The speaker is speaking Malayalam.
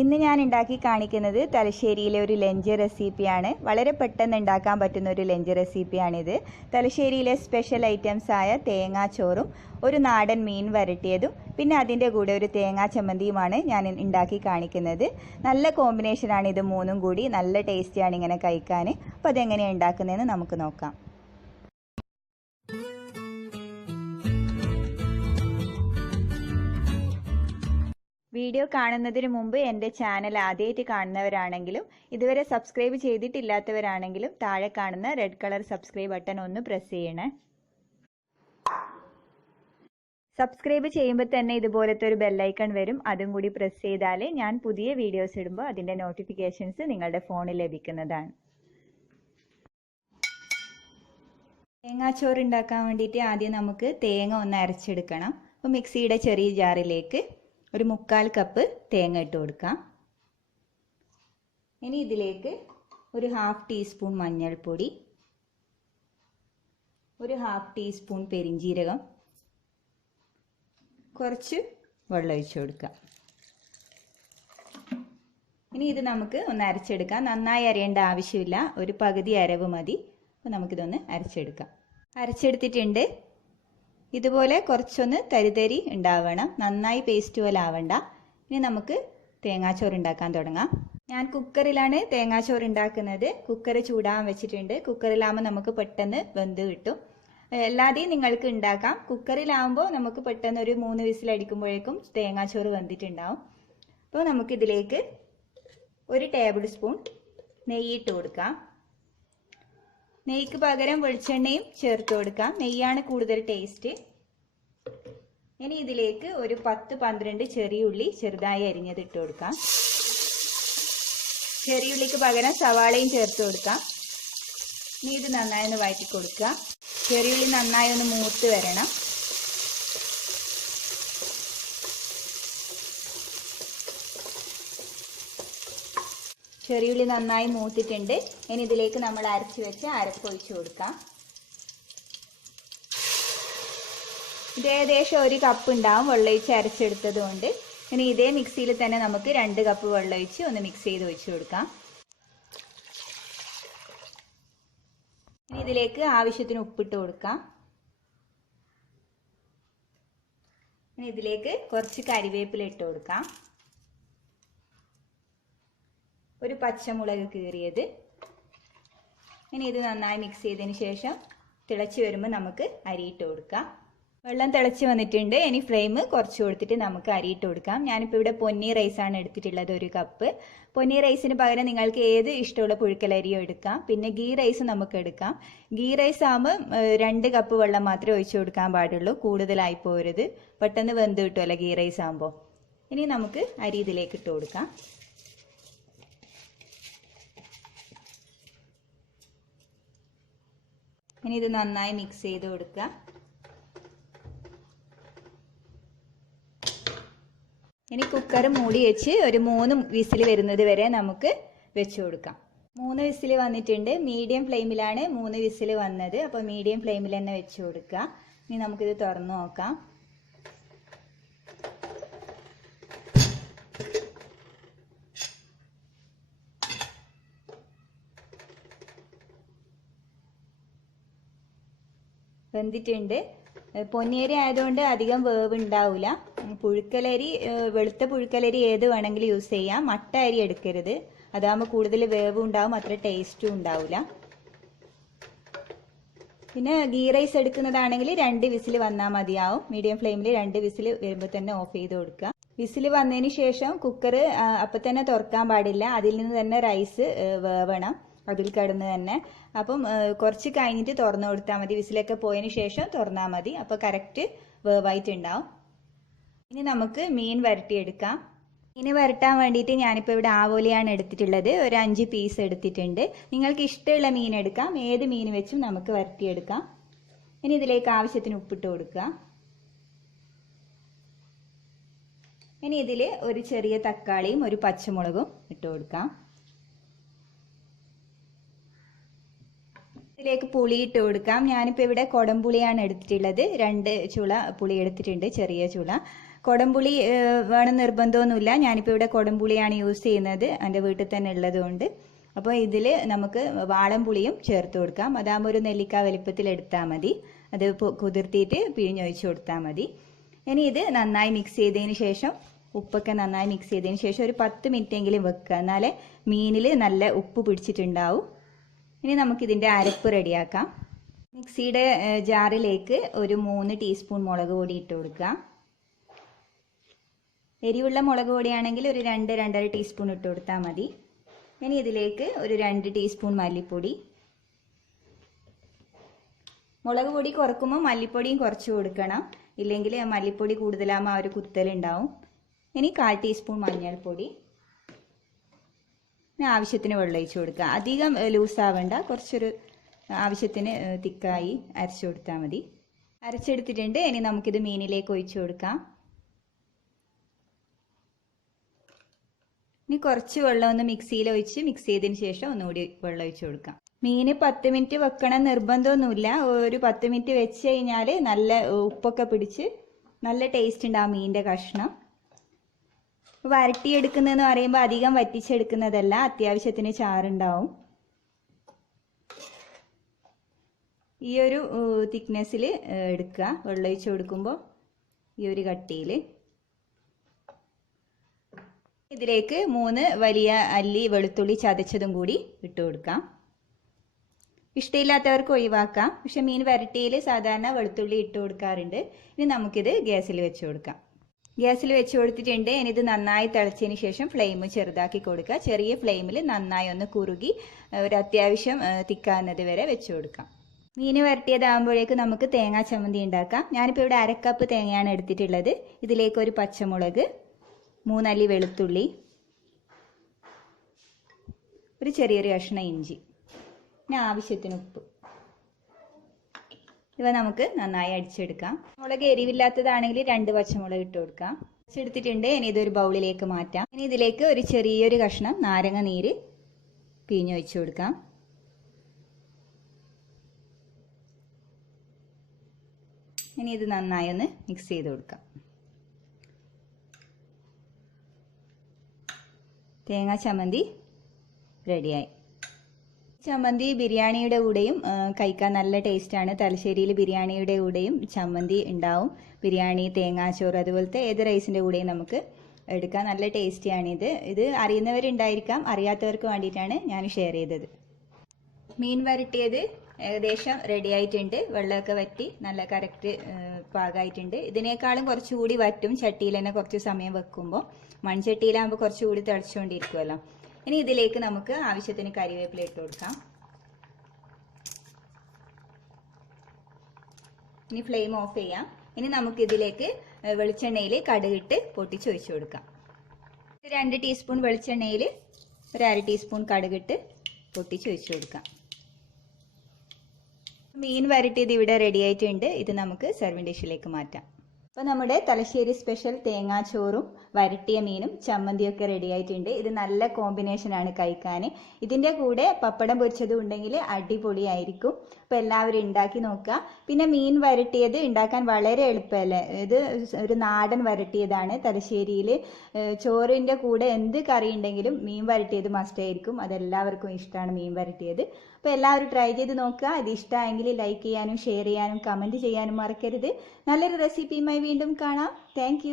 ഇന്ന് ഞാൻ ഉണ്ടാക്കി കാണിക്കുന്നത് തലശ്ശേരിയിലെ ഒരു ലഞ്ച് റെസിപ്പിയാണ്. വളരെ പെട്ടെന്ന് ഉണ്ടാക്കാൻ പറ്റുന്ന ഒരു ലഞ്ച് റെസിപ്പിയാണിത്. തലശ്ശേരിയിലെ സ്പെഷ്യൽ ഐറ്റംസ് ആയ തേങ്ങാച്ചോറും ഒരു നാടൻ മീൻ വരട്ടിയതും പിന്നെ അതിൻ്റെ കൂടെ ഒരു തേങ്ങാ ചമ്മന്തിയുമാണ് ഞാൻ ഉണ്ടാക്കി കാണിക്കുന്നത്. നല്ല കോമ്പിനേഷനാണ് ഇത് മൂന്നും കൂടി. നല്ല ടേസ്റ്റിയാണ് ഇങ്ങനെ കഴിക്കാൻ. അപ്പോൾ അതെങ്ങനെയാണ് ഉണ്ടാക്കുന്നതെന്ന് നമുക്ക് നോക്കാം. വീഡിയോ കാണുന്നതിന് മുമ്പ് എൻ്റെ ചാനൽ ആദ്യമായിട്ട് കാണുന്നവരാണെങ്കിലും ഇതുവരെ സബ്സ്ക്രൈബ് ചെയ്തിട്ടില്ലാത്തവരാണെങ്കിലും താഴെ കാണുന്ന റെഡ് കളർ സബ്സ്ക്രൈബ് ബട്ടൺ ഒന്ന് പ്രസ് ചെയ്യണേ. സബ്സ്ക്രൈബ് ചെയ്യുമ്പോൾ തന്നെ ഇതുപോലത്തെ ഒരു ബെല്ലൈക്കൺ വരും. അതും കൂടി പ്രസ് ചെയ്താൽ ഞാൻ പുതിയ വീഡിയോസ് ഇടുമ്പോൾ അതിൻ്റെ നോട്ടിഫിക്കേഷൻസ് നിങ്ങളുടെ ഫോണിൽ ലഭിക്കുന്നതാണ്. തേങ്ങാച്ചോറ് ഉണ്ടാക്കാൻ വേണ്ടിയിട്ട് ആദ്യം നമുക്ക് തേങ്ങ ഒന്ന് അരച്ചെടുക്കണം. അപ്പോൾ മിക്സിയുടെ ചെറിയ ജാറിലേക്ക് ഒരു 1/4 കപ്പ് തേങ്ങ ഇട്ട് കൊടുക്കാം. ഇനി ഇതിലേക്ക് ഒരു 1/2 ടീസ്പൂൺ മഞ്ഞൾപ്പൊടി, ഒരു 1/2 ടീസ്പൂൺ പെരിഞ്ജീരകം, കുറച്ച് വെള്ളം ഒഴിച്ചു കൊടുക്കാം. ഇനി ഇത് നമുക്ക് ഒന്ന് അരച്ചെടുക്കാം. നന്നായി അരയേണ്ട ആവശ്യമില്ല, ഒരു പകുതി അരവ് മതി. അപ്പോൾ നമുക്കിതൊന്ന് അരച്ചെടുക്കാം. അരച്ചെടുത്തിട്ടുണ്ട്. ഇതുപോലെ കുറച്ചൊന്ന് തരിതരി ഉണ്ടാവണം, നന്നായി പേസ്റ്റ് പോലെ ആവണ്ട. ഇനി നമുക്ക് തേങ്ങാച്ചോറ് ഉണ്ടാക്കാൻ തുടങ്ങാം. ഞാൻ കുക്കറിലാണ് തേങ്ങാച്ചോറ് ഉണ്ടാക്കുന്നത്. കുക്കർ ചൂടാൻ വെച്ചിട്ടുണ്ട്. കുക്കറിലാകുമ്പോൾ നമുക്ക് പെട്ടെന്ന് വെന്ത് കിട്ടും. അല്ലാതെയും നിങ്ങൾക്ക് ഉണ്ടാക്കാം. കുക്കറിലാകുമ്പോൾ നമുക്ക് പെട്ടെന്ന് ഒരു 3 വിസിലടിക്കുമ്പോഴേക്കും തേങ്ങാച്ചോറ് വെന്തിട്ടുണ്ടാവും. അപ്പോൾ നമുക്കിതിലേക്ക് 1 ടേബിൾ സ്പൂൺ നെയ്യിട്ട് കൊടുക്കാം. നെയ്ക്ക് പകരം വെളിച്ചെണ്ണയും ചേർത്ത് കൊടുക്കാം. നെയ്യാണ് കൂടുതൽ ടേസ്റ്റ്. ഇനി ഇതിലേക്ക് ഒരു 10-12 ചെറിയ ഉള്ളി ചെറുതായി അരിഞ്ഞത് ഇട്ട് കൊടുക്കാം. ചെറിയ ഉള്ളിക്ക് പകരം സവാളയും ചേർത്ത് കൊടുക്കാം. ഇനി ഇത് നന്നായി ഒന്ന് വഴറ്റി കൊടുക്കുക. ചെറിയ ഉള്ളി നന്നായി ഒന്ന് മൂത്ത് വരണം. ചെറിയുള്ളി നന്നായി മൂത്തിട്ടുണ്ട്. ഇനി ഇതിലേക്ക് നമ്മൾ അരച്ച് വെച്ച് അരപ്പ് ഒഴിച്ച് കൊടുക്കാം. ഇത് ഏകദേശം 1 കപ്പ് ഉണ്ടാവും വെള്ളമൊഴിച്ച് അരച്ചെടുത്തത് കൊണ്ട്. ഇനി ഇതേ മിക്സിയിൽ തന്നെ നമുക്ക് 2 കപ്പ് വെള്ളമൊഴിച്ച് ഒന്ന് മിക്സ് ചെയ്ത് ഒഴിച്ച് കൊടുക്കാം. ഇനി ഇതിലേക്ക് ആവശ്യത്തിന് ഉപ്പിട്ട് കൊടുക്കാം. ഇനി ഇതിലേക്ക് കുറച്ച് കരിവേപ്പില ഇട്ട് കൊടുക്കാം. ഒരു പച്ചമുളക് കീറിയത്. ഇനി ഇത് നന്നായി മിക്സ് ചെയ്തതിന് ശേഷം തിളച്ച് വരുമ്പോൾ നമുക്ക് അരിയിട്ട് കൊടുക്കാം. വെള്ളം തിളച്ച് വന്നിട്ടുണ്ട്. ഇനി ഫ്ലെയിം കുറച്ച് കൊടുത്തിട്ട് നമുക്ക് അരിയിട്ട് കൊടുക്കാം. ഞാനിപ്പോൾ ഇവിടെ പൊന്നി റൈസാണ് എടുത്തിട്ടുള്ളത്, 1 കപ്പ്. പൊന്നി റൈസിന് പകരം നിങ്ങൾക്ക് ഏത് ഇഷ്ടമുള്ള പുഴുക്കലരിയോ എടുക്കാം. പിന്നെ ഗീ റൈസ് നമുക്ക് എടുക്കാം. ഗീ റൈസ് ആകുമ്പോൾ 2 കപ്പ് വെള്ളം മാത്രമേ ഒഴിച്ചു കൊടുക്കാൻ പാടുള്ളൂ, കൂടുതലായി പോരുത്. പെട്ടെന്ന് വെന്ത് കിട്ടുമല്ലോ ഗീ റൈസ് ആകുമ്പോൾ. ഇനി നമുക്ക് അരി ഇതിലേക്ക് ഇട്ട് കൊടുക്കാം. ഇനി ഇത് നന്നായി മിക്സ് ചെയ്ത് കൊടുക്കുക. ഇനി കുക്കർ മൂടി വെച്ച് ഒരു 3 വിസിൽ വരുന്നത് വരെ നമുക്ക് വെച്ച് കൊടുക്കാം. 3 വിസിൽ വന്നിട്ടുണ്ട്. മീഡിയം ഫ്ലെയിമിലാണ് 3 വിസിൽ വന്നത്. അപ്പോൾ മീഡിയം ഫ്ലെയിമിൽ തന്നെ വെച്ച് കൊടുക്കുക. ഇനി നമുക്കിത് തുറന്നു നോക്കാം. വെന്തിട്ടുണ്ട്. പൊന്നിയരി ആയതുകൊണ്ട് അധികം വേവ് ഉണ്ടാവില്ല. പുഴുക്കലരി, വെളുത്ത പുഴുക്കലരി ഏത് വേണമെങ്കിലും യൂസ് ചെയ്യാം. മട്ട അരി എടുക്കരുത്, അതാകുമ്പോൾ കൂടുതൽ വേവ് ഉണ്ടാവും, അത്ര ടേസ്റ്റും ഉണ്ടാവില്ല. പിന്നെ ഗീ റൈസ് എടുക്കുന്നതാണെങ്കിൽ 2 വിസിൽ വന്നാൽ മതിയാവും. മീഡിയം ഫ്ലെയിമിൽ 2 വിസിൽ വരുമ്പോൾ തന്നെ ഓഫ് ചെയ്ത് കൊടുക്കുക. വിസിൽ വന്നതിന് ശേഷം കുക്കർ അപ്പം തന്നെ തുറക്കാൻ പാടില്ല. അതിൽ നിന്ന് തന്നെ റൈസ് വേവണം, അതിൽ കിടന്ന് തന്നെ. അപ്പം കുറച്ച് കഴിഞ്ഞിട്ട് തുറന്നു കൊടുത്താൽ മതി. വിസിലൊക്കെ പോയതിന് ശേഷം തുറന്നാൽ മതി. അപ്പോൾ കറക്റ്റ് വേവായിട്ടുണ്ടാവും. ഇനി നമുക്ക് മീൻ വരട്ടിയെടുക്കാം. മീൻ വരട്ടാൻ വേണ്ടിയിട്ട് ഞാനിപ്പോൾ ഇവിടെ ആവോലിയാണ് എടുത്തിട്ടുള്ളത്. ഒരു 5 പീസ് എടുത്തിട്ടുണ്ട്. നിങ്ങൾക്ക് ഇഷ്ടമുള്ള മീൻ എടുക്കാം. ഏത് മീൻ വെച്ചും നമുക്ക് വരട്ടിയെടുക്കാം. ഇനി ഇതിലേക്ക് ആവശ്യത്തിന് ഉപ്പിട്ട് കൊടുക്കുക. ഇനി ഇതിൽ ഒരു ചെറിയ തക്കാളിയും ഒരു പച്ചമുളകും ഇട്ട് കൊടുക്കാം. ഇതിലേക്ക് പുളി ഇട്ട് കൊടുക്കാം. ഞാനിപ്പോൾ ഇവിടെ കുടംപുളിയാണ് എടുത്തിട്ടുള്ളത്. 2 ചുള പുളി എടുത്തിട്ടുണ്ട്, ചെറിയ ചുള. കുടംപുളി വേണം നിർബന്ധമൊന്നുമില്ല. ഞാനിപ്പോൾ ഇവിടെ കുടംപുളിയാണ് യൂസ് ചെയ്യുന്നത്, എൻ്റെ വീട്ടിൽ തന്നെ ഉള്ളതുകൊണ്ട്. അപ്പോൾ ഇതിൽ നമുക്ക് വാളംപുളിയും ചേർത്ത് കൊടുക്കാം. അതാകുമ്പോൾ ഒരു നെല്ലിക്ക വലിപ്പത്തിൽ എടുത്താൽ മതി. അത് കുതിർത്തിയിട്ട് പിഴിഞ്ഞൊഴിച്ച് കൊടുത്താൽ മതി. ഇനി ഇത് നന്നായി മിക്സ് ചെയ്തതിന് ശേഷം, ഉപ്പൊക്കെ നന്നായി മിക്സ് ചെയ്തതിന് ശേഷം ഒരു 10 മിനിറ്റെങ്കിലും വെക്കുക. എന്നാലേ മീനിൽ നല്ല ഉപ്പ് പിടിച്ചിട്ടുണ്ടാവും. ഇനി നമുക്കിതിൻ്റെ അരപ്പ് റെഡിയാക്കാം. മിക്സിയുടെ ജാറിലേക്ക് ഒരു 3 ടീസ്പൂൺ മുളക് പൊടി ഇട്ട് കൊടുക്കുക. എരിവുള്ള മുളക് പൊടിയാണെങ്കിൽ ഒരു 2-2.5 ടീസ്പൂൺ ഇട്ട് കൊടുത്താൽ മതി. ഇനി ഇതിലേക്ക് ഒരു 2 ടീസ്പൂൺ മല്ലിപ്പൊടി. മുളക് പൊടി കുറക്കുമ്പോൾ മല്ലിപ്പൊടിയും കുറച്ച് കൊടുക്കണം, ഇല്ലെങ്കിൽ മല്ലിപ്പൊടി കൂടുതലാകുമ്പോൾ ആ ഒരു കുത്തലുണ്ടാവും. ഇനി 1/4 ടീസ്പൂൺ മഞ്ഞൾപ്പൊടി. ആവശ്യത്തിന് വെള്ളം ഒഴിച്ച് കൊടുക്കുക. അധികം ലൂസാവേണ്ട, കുറച്ചൊരു ആവശ്യത്തിന് തിക്കായി അരച്ചു കൊടുത്താൽ മതി. അരച്ചെടുത്തിട്ടുണ്ട്. ഇനി നമുക്കിത് മീനിലേക്ക് ഒഴിച്ചു കൊടുക്കാം. ഇനി കുറച്ച് വെള്ളം ഒന്ന് മിക്സിയിൽ ഒഴിച്ച് മിക്സ് ചെയ്തതിന് ശേഷം ഒന്നുകൂടി വെള്ളം ഒഴിച്ച് കൊടുക്കാം. മീൻ 10 മിനിറ്റ് വെക്കണം നിർബന്ധമൊന്നുമില്ല. ഒരു 10 മിനിറ്റ് വെച്ച് കഴിഞ്ഞാൽ നല്ല ഉപ്പൊക്കെ പിടിച്ച് നല്ല ടേസ്റ്റ് ഉണ്ടാവും മീനിൻ്റെ കഷ്ണം. വരട്ടിയെടുക്കുന്നതെന്ന് പറയുമ്പോൾ അധികം വറ്റിച്ചെടുക്കുന്നതല്ല, അത്യാവശ്യത്തിന് ചാറുണ്ടാവും. ഈ ഒരു തിക്നെസ്സിൽ എടുക്കുക, വെള്ളം ഒഴിച്ച് കൊടുക്കുമ്പോൾ ഈ ഒരു കട്ടിയിൽ. ഇതിലേക്ക് 3 വലിയ അല്ലി വെളുത്തുള്ളി ചതച്ചതും കൂടി ഇട്ട് കൊടുക്കാം. ഇഷ്ടമില്ലാത്തവർക്ക് ഒഴിവാക്കാം, പക്ഷെ മീൻ വരട്ടിയിൽ സാധാരണ വെളുത്തുള്ളി ഇട്ട് കൊടുക്കാറുണ്ട്. ഇനി നമുക്കിത് ഗ്യാസിൽ വെച്ച് കൊടുക്കാം. ഗ്യാസിൽ വെച്ച് കൊടുത്തിട്ടുണ്ട്. ഇനി ഇത് നന്നായി തിളച്ചതിന് ശേഷം ഫ്ലെയിം ചെറുതാക്കി കൊടുക്കുക. ചെറിയ ഫ്ലെയിമിൽ നന്നായി ഒന്ന് കുറുകി ഒരു അത്യാവശ്യം തിക്കാവുന്നത് വരെ വെച്ച് കൊടുക്കാം. മീൻ വരട്ടിയതാകുമ്പോഴേക്ക് നമുക്ക് തേങ്ങാ ചമ്മന്തി ഉണ്ടാക്കാം. ഞാനിപ്പോൾ ഇവിടെ 1/2 കപ്പ് തേങ്ങയാണ് എടുത്തിട്ടുള്ളത്. ഇതിലേക്ക് ഒരു പച്ചമുളക്, 3 അല്ലി വെളുത്തുള്ളി, ഒരു ചെറിയൊരു കഷ്ണം ഇഞ്ചി, പിന്നെ ആവശ്യത്തിന് ഉപ്പ്. ഇവ നമുക്ക് നന്നായി അടിച്ചെടുക്കാം. മുളക് എരിവില്ലാത്തതാണെങ്കിൽ 2 പച്ചമുളക് ഇട്ട് കൊടുക്കാം. അടിച്ചെടുത്തിട്ടുണ്ട്. ഇനി ഇതൊരു ബൗളിലേക്ക് മാറ്റാം. ഇനി ഇതിലേക്ക് ഒരു ചെറിയൊരു കഷ്ണം നാരങ്ങ നീര് പിഴിഞ്ഞൊഴിച്ച് കൊടുക്കാം. ഇനി ഇത് നന്നായി ഒന്ന് മിക്സ് ചെയ്ത് കൊടുക്കാം. തേങ്ങാ ചമ്മന്തി റെഡിയായി. ചമ്മന്തി ബിരിയാണിയുടെ കൂടെയും കഴിക്കാൻ നല്ല ടേസ്റ്റാണ്. തലശ്ശേരിയിൽ ബിരിയാണിയുടെ കൂടെയും ചമ്മന്തി ഉണ്ടാവും. ബിരിയാണി, തേങ്ങാച്ചോറ്, അതുപോലത്തെ ഏത് റൈസിൻ്റെ കൂടെയും നമുക്ക് എടുക്കാൻ നല്ല ടേസ്റ്റിയാണിത്. ഇത് അറിയുന്നവരുണ്ടായിരിക്കാം, അറിയാത്തവർക്ക് വേണ്ടിയിട്ടാണ് ഞാൻ ഷെയർ ചെയ്തത്. മീൻ വരട്ടിയത് ഏകദേശം റെഡി ആയിട്ടുണ്ട്. വെള്ളമൊക്കെ വറ്റി നല്ല കറക്റ്റ് പാകമായിട്ടുണ്ട്. ഇതിനേക്കാളും കുറച്ചുകൂടി വറ്റും ചട്ടിയിൽ തന്നെ കുറച്ച് സമയം വെക്കുമ്പോൾ. മൺചട്ടിയിലാകുമ്പോൾ കുറച്ചുകൂടി തിളച്ചുകൊണ്ടിരിക്കുമല്ലോ. ഇനി ഇതിലേക്ക് നമുക്ക് ആവശ്യത്തിന് കരിവേപ്പില ഇട്ട് കൊടുക്കാം. ഇനി ഫ്ലെയിം ഓഫ് ചെയ്യാം. ഇനി നമുക്കിതിലേക്ക് വെളിച്ചെണ്ണയിൽ കടുകിട്ട് പൊട്ടിച്ചൊഴിച്ച് കൊടുക്കാം. 2 ടീസ്പൂൺ വെളിച്ചെണ്ണയിൽ ഒരു 1/2 ടീസ്പൂൺ കടുകിട്ട് പൊട്ടിച്ചൊഴിച്ച് കൊടുക്കാം. മീൻ വരട്ടിയത് ഇവിടെ റെഡി ആയിട്ടുണ്ട്. ഇത് നമുക്ക് സെർവിങ് ഡിഷിലേക്ക് മാറ്റാം. അപ്പോൾ നമ്മുടെ തലശ്ശേരി സ്പെഷ്യൽ തേങ്ങാച്ചോറും വരട്ടിയ മീനും ചമ്മന്തിയൊക്കെ റെഡി ആയിട്ടുണ്ട്. ഇത് നല്ല കോമ്പിനേഷനാണ് കഴിക്കാൻ. ഇതിൻ്റെ കൂടെ പപ്പടം പൊരിച്ചതും ഉണ്ടെങ്കിൽ അടിപൊളിയായിരിക്കും. അപ്പോൾ എല്ലാവരും ഉണ്ടാക്കി നോക്കുക. പിന്നെ മീൻ വരട്ടിയത് ഉണ്ടാക്കാൻ വളരെ എളുപ്പമല്ലേ. ഇത് ഒരു നാടൻ വരട്ടിയതാണ്. തലശ്ശേരിയിൽ ചോറിൻ്റെ കൂടെ എന്ത് കറി ഉണ്ടെങ്കിലും മീൻ വരട്ടിയത് മസ്റ്റായിരിക്കും. അതെല്ലാവർക്കും ഇഷ്ടമാണ് മീൻ വരട്ടിയത്. അപ്പോൾ എല്ലാവരും ട്രൈ ചെയ്ത് നോക്കുക. ഇത് ഇഷ്ടമായെങ്കിൽ ലൈക്ക് ചെയ്യാനും ഷെയർ ചെയ്യാനും കമൻറ്റ് ചെയ്യാനും മറക്കരുത്. നല്ലൊരു റെസിപ്പിയുമായി വീണ്ടും കാണാം. താങ്ക്